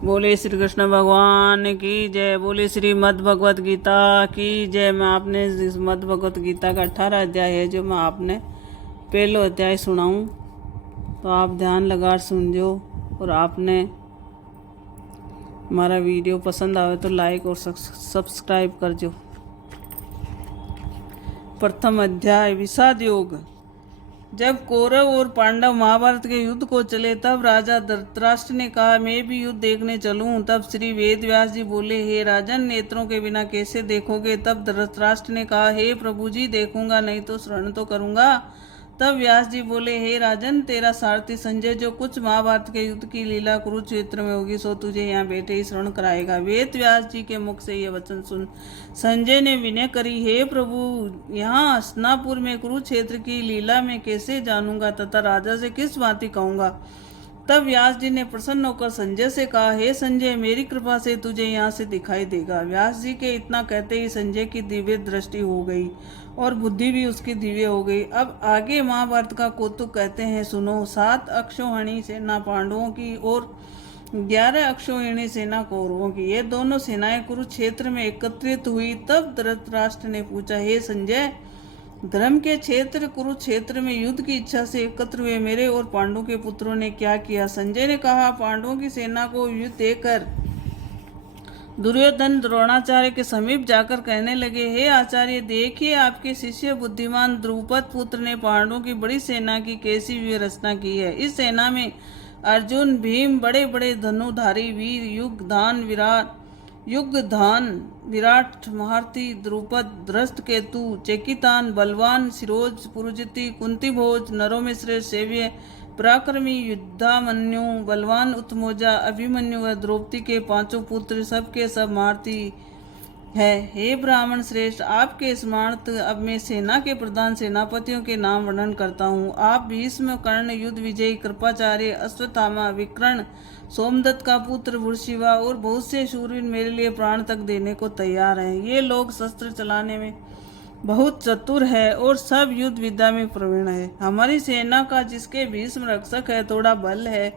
बोले श्री कृष्ण भगवान की जय। बोले श्रीमद् भगवत गीता की जय। मैं आपने इस मद् भगवत गीता का 18 अध्याय है जो मैं आपने पहलो अध्याय सुनाऊं, तो आप ध्यान लगा सुनजो। और आपने हमारा वीडियो पसंद आवे तो लाइक और सब्सक्राइब करजो। प्रथम अध्याय विषाद योग। जब कौरव और पांडव महाभारत के युद्ध को चले तब राजा धृतराष्ट्र ने कहा, मैं भी युद्ध देखने चलूं। तब श्री वेद व्यास जी बोले, हे राजन, नेत्रों के बिना कैसे देखोगे? तब धृतराष्ट्र ने कहा, हे प्रभु जी, देखूंगा नहीं तो शरण तो करूंगा। तब व्यास जी बोले, हे राजन, तेरा सारथी संजय जो कुछ महाभारत के युद्ध की लीला कुरुक्षेत्र में होगी सो तुझे यहाँ बैठे ही शरण कराएगा। वेद व्यास जी के मुख से यह वचन सुन संजय ने विनय करी, हे प्रभु, यहाँ हस्तिनापुर में कुरुक्षेत्र की लीला में कैसे जानूंगा तथा राजा से किस भांति कहूंगा। तब व्यास जी ने प्रसन्न होकर संजय से कहा, हे संजय, मेरी कृपा से तुझे यहाँ से दिखाई देगा। व्यास जी के इतना कहते ही संजय की दिव्य दृष्टि हो गई और बुद्धि भी उसकी दिव्य हो गई। अब आगे महाभारत का कौतुक कहते हैं, सुनो। 7 अक्षौहिणी सेना पांडवों की और 11 अक्षौहिणी सेना कौरवों की, ये दोनों सेनाएं कुरुक्षेत्र में एकत्रित हुई। तब धृतराष्ट्र ने पूछा, हे संजय, धर्म के क्षेत्र कुरुक्षेत्र में युद्ध की इच्छा से एकत्र हुए मेरे और पांडवों के पुत्रों ने क्या किया? संजय ने कहा, पांडवों की सेना को युद्ध देकर दुर्योधन द्रोणाचार्य के समीप जाकर कहने लगे, हे आचार्य, देखिए आपके शिष्य बुद्धिमान द्रुपद पुत्र ने पांडवों की बड़ी सेना की कैसी व्यवस्था की है। इस सेना में अर्जुन, भीम, बड़े बड़े धनुधारी वीर, युगधान विराट, महारथी, द्रुपद, धृष्ट केतु, चेकितान, बलवान, सिरोज, पुरुजिति, कुंती भोज, नरों में श्रेष्ठ सेव्य, पराक्रमी, युद्धामन्यु, बलवान, उत्तमोजा, अभिमन्यु व द्रौपदी के 5 पुत्र, सबके सब महारथी है। हे ब्राह्मण श्रेष्ठ, आपके स्मार्थ अब मैं सेना के प्रधान सेनापतियों के नाम वर्णन करता हूँ। आप भीष्म, कर्ण, युद्ध विजयी, कृपाचार्य, अश्वत्थामा, विकर्ण, सोमदत्त का पुत्र वृषिवा और बहुत से शूरवीर मेरे लिए प्राण तक देने को तैयार हैं। ये लोग शस्त्र चलाने में बहुत चतुर है और सब युद्ध विद्या में प्रवीण है। हमारी सेना का जिसके भीष्म रक्षक है थोड़ा बल है।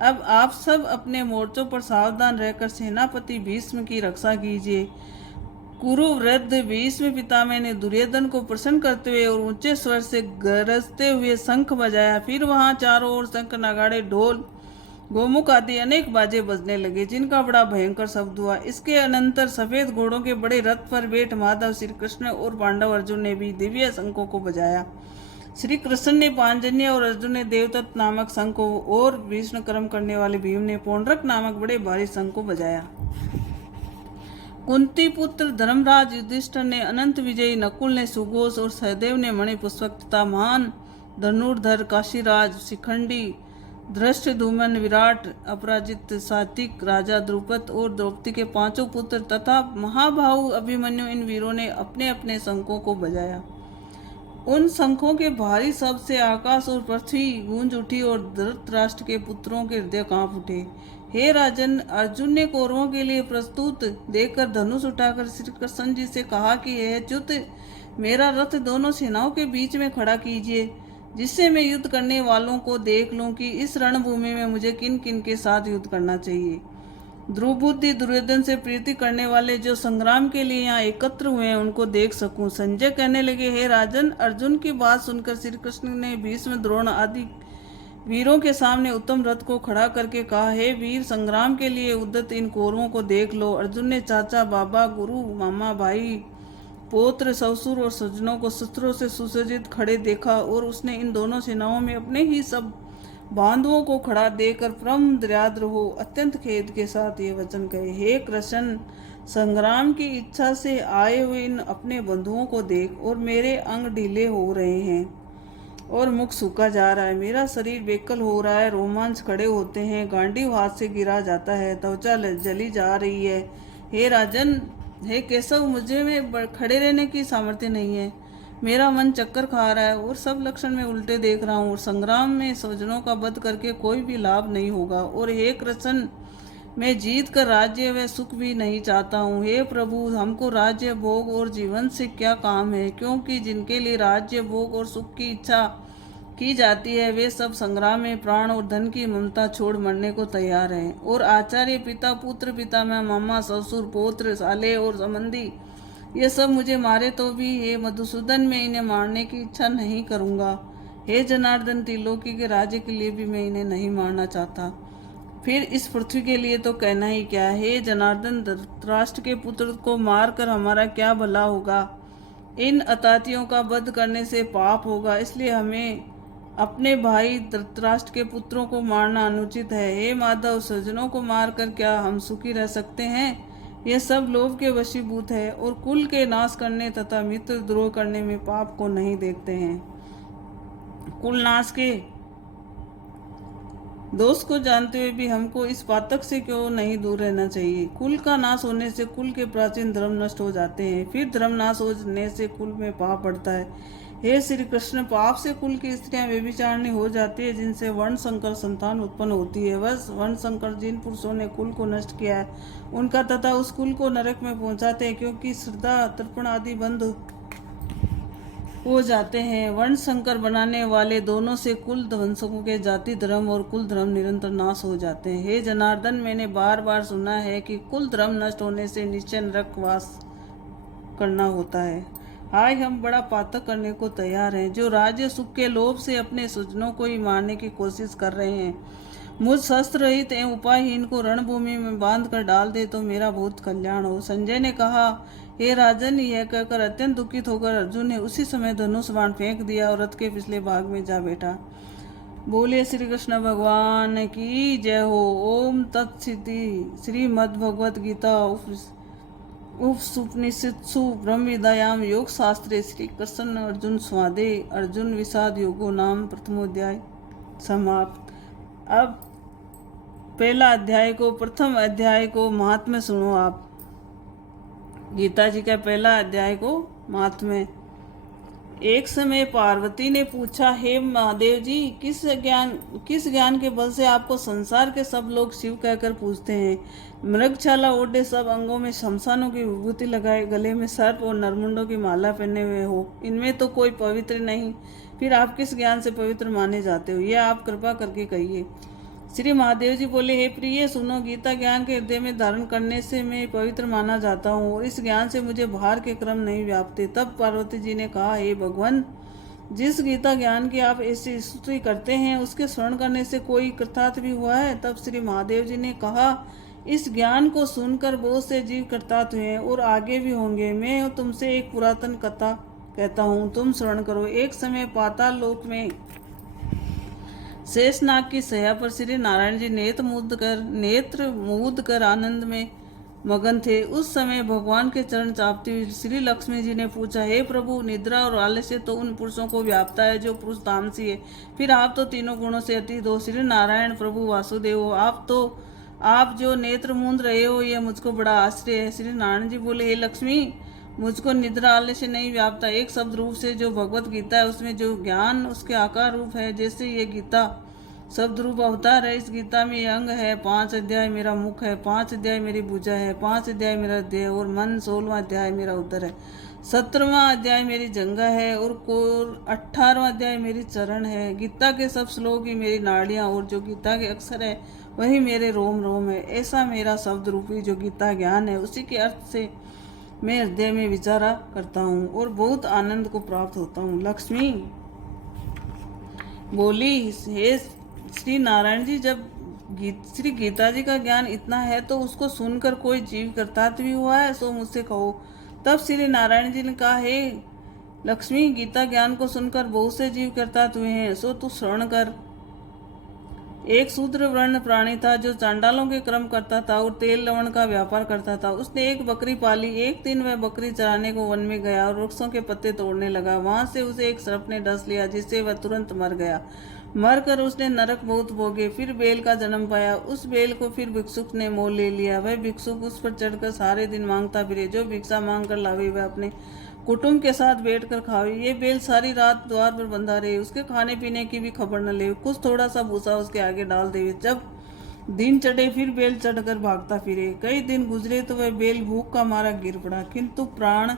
अब आप सब अपने मोर्चों पर सावधान रहकर सेनापति भीष्म की रक्षा कीजिए। कुरु वृद्ध भीष्म पितामह ने दुर्योधन को प्रसन्न करते हुए और ऊंचे स्वर से गरजते हुए शंख बजाया। फिर वहां चारों ओर शंख, नगाड़े, ढोल, गोमुख आदि अनेक बाजे बजने लगे, जिनका बड़ा भयंकर शब्द हुआ। इसके अनंतर सफेद घोड़ों के बड़े रथ पर बैठ माधव, श्री कृष्ण और पांडव अर्जुन ने भी दिव्य शंखों को बजाया। श्री कृष्ण ने पांजन्य और अर्जुन ने देवदत्त नामक शंख को और भीष्म कर्म करने वाले भीम ने पौंड्रक नामक बड़े भारी शंख को बजाया। कुंती पुत्र धर्मराज युधिष्ठिर ने, अनंत विजयी नकुल ने, सुघोष और सहदेव ने मणिपुष्पक तथा महान धनुर्धर काशीराज, शिखंडी, धृष्टद्युम्न, विराट, अपराजित, सात्विक, राजा द्रुपद और द्रौपदी के 5 पुत्र तथा महाबाहु अभिमन्यु, इन वीरों ने अपने अपने शंखों को बजाया। उन शंखों के भारी शब्द से आकाश और पृथ्वी गूंज उठी और धृतराष्ट्र के पुत्रों के हृदय कांप उठे। हे राजन, अर्जुन ने कौरवों के लिए प्रस्तुत देखकर धनुष उठाकर श्री कृष्ण जी से कहा कि यह च्युत, मेरा रथ दोनों सेनाओं के बीच में खड़ा कीजिए, जिससे मैं युद्ध करने वालों को देख लूं कि इस रणभूमि में मुझे किन किन के साथ युद्ध करना चाहिए। द्रुबुद्धि दुर्योधन से प्रीति करने वाले जो संग्राम के लिए यहाँ एकत्र हुए हैं उनको देख सकूं। संजय कहने लगे, हे राजन, अर्जुन की बात सुनकर श्री कृष्ण ने भीष्म, द्रोण आदि वीरों के सामने उत्तम रथ को खड़ा करके कहा, हे वीर, संग्राम के लिए उद्यत इन कौरवों को देख लो। अर्जुन ने चाचा, बाबा, गुरु, मामा, भाई, पौत्र, ससुर और सज्जनों को शस्त्रों से सुसज्जित खड़े देखा और उसने इन दोनों सेनाओं में अपने ही सब बांधवों को खड़ा देखकर परम दयाद्र हो अत्यंत खेद के साथ ये वचन कहे, हे कृष्ण, संग्राम की इच्छा से आए हुए इन अपने बंधुओं को देख, और मेरे अंग ढीले हो रहे हैं और मुख सूखा जा रहा है, मेरा शरीर बेकल हो रहा है, रोमांच खड़े होते हैं, गांडीव हाथ से गिरा जाता है, त्वचा जली जा रही है। हे राजन, हे केशव, मुझे में खड़े रहने की सामर्थ्य नहीं है, मेरा मन चक्कर खा रहा है और सब लक्षण में उल्टे देख रहा हूँ, और संग्राम में स्वजनों का वध करके कोई भी लाभ नहीं होगा, और हे कृष्ण, मैं जीत कर राज्य व सुख भी नहीं चाहता हूँ। हे प्रभु, हमको राज्य भोग और जीवन से क्या काम है, क्योंकि जिनके लिए राज्य भोग और सुख की इच्छा की जाती है वे सब संग्राम में प्राण और धन की ममता छोड़ मरने को तैयार हैं। और आचार्य, पिता, पुत्र, पितामह, मामा, ससुर, पौत्र, साले और संबंधी ये सब मुझे मारे तो भी हे मधुसूदन मैं इन्हें मारने की इच्छा नहीं करूँगा। हे जनार्दन, त्रिलोकी के राज्य के लिए भी मैं इन्हें नहीं मारना चाहता, फिर इस पृथ्वी के लिए तो कहना ही क्या। हे जनार्दन, धृतराष्ट्र के पुत्र को मारकर हमारा क्या भला होगा। इन अतातियों का वध करने से पाप होगा, इसलिए हमें अपने भाई धृतराष्ट्र के पुत्रों को मारना अनुचित है। हे माधव, स्वजनों को मारकर क्या हम सुखी रह सकते हैं। यह सब लोभ के वशीभूत है और कुल के नाश करने तथा मित्र द्रोह करने में पाप को नहीं देखते हैं। कुल नाश के दोष को जानते हुए भी हमको इस पातक से क्यों नहीं दूर रहना चाहिए। कुल का नाश होने से कुल के प्राचीन धर्म नष्ट हो जाते हैं, फिर धर्म नाश होने से कुल में पाप बढ़ता है। हे श्री कृष्ण, पाप से कुल की स्त्रियां व्यभिचारिणी हो जाती है, जिनसे वर्ण संकर संतान उत्पन्न होती है। बस वर्ण संकर जिन पुरुषों ने कुल को नष्ट किया है उनका तथा उस कुल को नरक में पहुंचाते हैं, क्योंकि श्रद्धा, तर्पण आदि बंद हो जाते हैं। वर्ण संकर बनाने वाले दोनों से कुल वंशों के जाति धर्म और कुल धर्म निरंतर नाश हो जाते हैं। हे जनार्दन, मैंने बार बार सुना है कि कुल धर्म नष्ट होने से निश्चय नरकवास करना होता है। हाय, हम बड़ा पातक करने को तैयार हैं, जो राज्य सुख के लोभ से अपने स्वजनों को ही मारने की कोशिश कर रहे हैं। मुझ शस्त्र रहित एवं उपायहीन को रणभूमि में बांध कर डाल दे तो मेरा बहुत कल्याण हो। संजय ने कहा, हे राजन, यह कहकर अत्यंत दुखित होकर अर्जुन ने उसी समय धनुष बाण फेंक दिया और रथ के पिछले भाग में जा बैठा। बोले श्री कृष्ण भगवान की जय हो। ओम तत्सिद्धि। श्रीमद् भगवद गीता उपनिषत्सु ब्रह्म विद्यायाम योग शास्त्रे श्री कृष्ण अर्जुन स्वादे अर्जुन विषाद योगो नाम प्रथमोध्याय समाप्त। अब पहला अध्याय को, प्रथम अध्याय को महात्म्य सुनो आप। गीता जी का पहला अध्याय को महात्म्य। एक समय पार्वती ने पूछा, हे महादेव जी, किस ज्ञान के बल से आपको संसार के सब लोग शिव कहकर पूछते हैं। मृगछाला ओढ़े, सब अंगों में शमशानों की विभूति लगाए, गले में सर्प और नरमुंडों की माला पहने हुए हो, इनमें तो कोई पवित्र नहीं, फिर आप किस ज्ञान से पवित्र माने जाते हो, यह आप कृपा करके कहिए। श्री महादेव जी बोले, हे प्रिय सुनो, गीता ज्ञान के हृदय में धारण करने से मैं पवित्र माना जाता हूँ और इस ज्ञान से मुझे बाहर के क्रम नहीं व्यापते। तब पार्वती जी ने कहा, हे भगवान, जिस गीता ज्ञान की आप ऐसी स्तुति करते हैं उसके स्मरण करने से कोई कृतार्थ भी हुआ है। तब श्री महादेव जी ने कहा, इस ज्ञान को सुनकर बहुत से जीव कृतार्थ हुए और आगे भी होंगे। मैं तुमसे एक पुरातन कथा कहता हूँ, तुम श्रवण करो। एक समय पाताल लोक में शेषनाग की शैया पर श्री नारायण जी नेत्र मूद कर आनंद में मगन थे। उस समय भगवान के चरण चापती हुई श्री लक्ष्मी जी ने पूछा, हे प्रभु, निद्रा और आलस्य तो उन पुरुषों को व्यापता है जो पुरुष तामसी है, फिर आप तो तीनों गुणों से अतीत हो। श्री नारायण प्रभु वासुदेव हो, आप जो नेत्र मूंद रहे हो यह मुझको बड़ा आश्चर्य है। श्री नारायण जी बोले, हे लक्ष्मी, मुझको निद्रा आलस्य नहीं व्यापता। एक शब्द रूप से जो भगवत गीता है उसमें जो ज्ञान उसके आकार रूप है, जैसे ये गीता शब्द रूप अवतार है। इस गीता में ये अंग है, 5 अध्याय मेरा मुख है, 5 अध्याय मेरी भुजा है, 5 अध्याय मेरा देह और मन, 16वां अध्याय मेरा उदर है, 17वां अध्याय मेरी जंगा है और 18वां अध्याय मेरी चरण है। गीता के सब श्लोक ही मेरी नाड़ियाँ और जो गीता के अक्षर है वही मेरे रोम रोम है। ऐसा मेरा शब्द रूपी जो गीता ज्ञान है उसी के अर्थ से मैं हृदय में विचारा करता हूँ और बहुत आनंद को प्राप्त होता हूँ। लक्ष्मी बोली, हे श्री नारायण जी, जब श्री गीता जी का ज्ञान इतना है तो उसको सुनकर कोई जीव कृतार्थ भी हुआ है, सो मुझसे कहो। तब श्री नारायण जी ने कहा, हे लक्ष्मी, गीता ज्ञान को सुनकर बहुत से जीव कृतार्थ हुए हैं, सो तू श्रवण कर। एक शूद्र वर्ण प्राणी था जो चांडालों के क्रम करता था और तेल लवण का व्यापार करता था। उसने एक बकरी पाली। एक दिन वह बकरी चराने को वन में गया और वृक्षों के पत्ते तोड़ने लगा। वहां से उसे एक सर्प ने डस लिया, जिससे वह तुरंत मर गया। मरकर उसने नरक बहुत भोगे। फिर बेल का जन्म पाया। उस बेल को फिर भिक्षुक ने मोल ले लिया। वह भिक्षुक उस पर चढ़कर सारे दिन मांगता फिरे। जो भिक्षा मांग कर लावे वह अपने कुटुंब के साथ बैठकर खावे। ये बेल सारी रात द्वार पर बंधा रहे, उसके खाने पीने की भी खबर न ले। कुछ थोड़ा सा भूसा उसके आगे डाल दे। जब दिन चढ़े फिर बेल चढ़कर भागता फिरे। कई दिन गुजरे तो वह बेल भूख का मारा गिर पड़ा, किंतु प्राण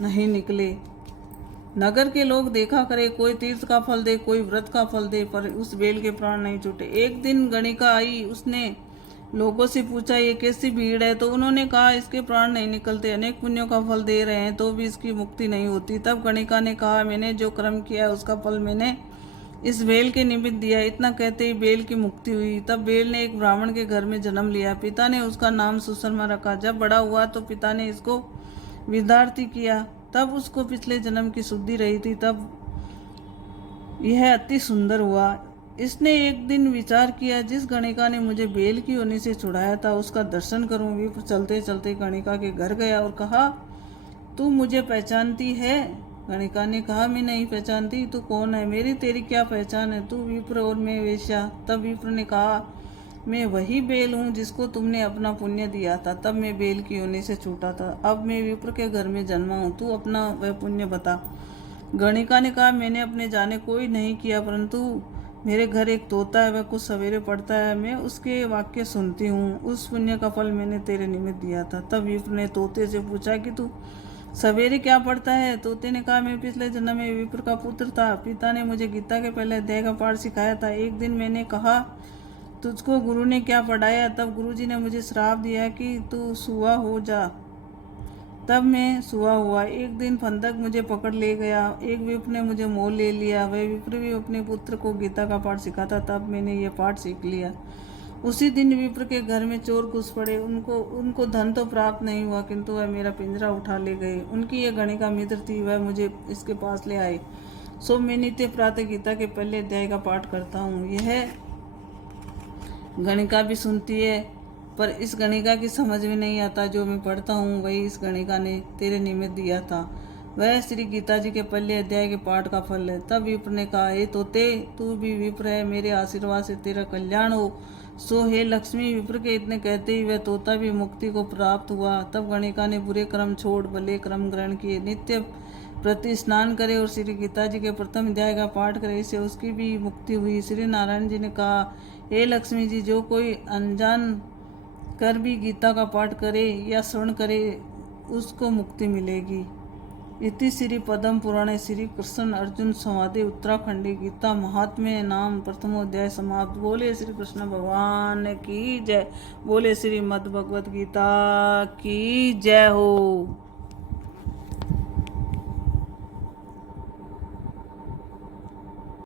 नहीं नगर के लोग देखा करे, कोई तीर्थ का फल दे, कोई व्रत का फल दे, पर उस बेल के प्राण नहीं छूटे। एक दिन गणिका आई, उसने लोगों से पूछा ये कैसी भीड़ है, तो उन्होंने कहा इसके प्राण नहीं निकलते, अनेक पुण्यों का फल दे रहे हैं तो भी इसकी मुक्ति नहीं होती। तब गणिका ने कहा मैंने जो कर्म किया है उसका फल मैंने इस बेल के निमित्त दिया। इतना कहते ही बेल की मुक्ति हुई। तब बेल ने एक ब्राह्मण के घर में जन्म लिया। पिता ने उसका नाम सुशर्मा रखा। जब बड़ा हुआ तो पिता ने इसको विद्यार्थी किया। तब उसको पिछले जन्म की शुद्धि रही थी, तब यह अति सुंदर हुआ। इसने एक दिन विचार किया, जिस गणिका ने मुझे बेल की योनि से छुड़ाया था उसका दर्शन करूं। विप्र चलते चलते गणिका के घर गया और कहा तू मुझे पहचानती है? गणिका ने कहा मैं नहीं पहचानती, तू कौन है? मेरी तेरी क्या पहचान है? तू विप्र और मैं वेश्या। तब विप्र ने कहा मैं वही बेल हूँ जिसको तुमने अपना पुण्य दिया था, तब मैं बेल की योनि से छूटा था। अब मैं विप्र के घर में जन्मा हूँ, तू अपना वह पुण्य बता। गणिका ने कहा मैंने अपने जाने कोई नहीं किया, परंतु मेरे घर एक तोता है, वह कुछ सवेरे पढ़ता है, मैं उसके वाक्य सुनती हूँ। उस पुण्य का फल मैंने तेरे निमित्त दिया था। तब विप्र ने तोते से पूछा कि तू सवेरे क्या पढ़ता है? तोते ने कहा मैं पिछले जन्म में विप्र का पुत्र था। पिता ने मुझे गीता के पहले अध्याय का पाठ सिखाया था। एक दिन मैंने कहा तुझको गुरु ने क्या पढ़ाया? तब गुरुजी ने मुझे श्राप दिया कि तू सुआ हो जा। तब मैं सुआ हुआ। एक दिन फंदक मुझे पकड़ ले गया। एक विप्र ने मुझे मोल ले लिया। वह विप्र भी अपने पुत्र को गीता का पाठ सिखाता। तब मैंने यह पाठ सीख लिया। उसी दिन विप्र के घर में चोर घुस पड़े। उनको धन तो प्राप्त नहीं हुआ, किंतु वह मेरा पिंजरा उठा ले गए। उनकी यह गणिका मित्र थी, वह मुझे इसके पास ले आए। सो मैं नित्य प्रातः गीता के पहले अध्याय का पाठ करता हूँ। यह गणिका भी सुनती है, पर इस गणिका की समझ में नहीं आता। जो मैं पढ़ता हूँ वही इस गणिका ने तेरे निमित्त दिया था। वह श्री गीता जी के पहले अध्याय के पाठ का फल है। तब विप्र ने कहा हे तोते, तू भी विप्र है, मेरे आशीर्वाद से तेरा कल्याण हो। सो हे लक्ष्मी। विप्र के इतने कहते ही वह तोता भी मुक्ति को प्राप्त हुआ। तब गणिका ने बुरे कर्म छोड़ भले कर्म ग्रहण किए, नित्य प्रति स्नान करे और श्री गीता जी के प्रथम अध्याय का पाठ करे, इससे उसकी भी मुक्ति हुई। श्री नारायण जी ने कहा हे लक्ष्मी जी, जो कोई अनजान कर भी गीता का पाठ करे या श्रवण करे उसको मुक्ति मिलेगी। इति श्री पद्म पुराणे श्री कृष्ण अर्जुन संवादे उत्तराखंडी गीता महात्म्य नाम प्रथमोध्याय समाप्त। बोले श्री कृष्ण भगवान की जय। बोले श्रीमद् भगवत गीता की जय हो।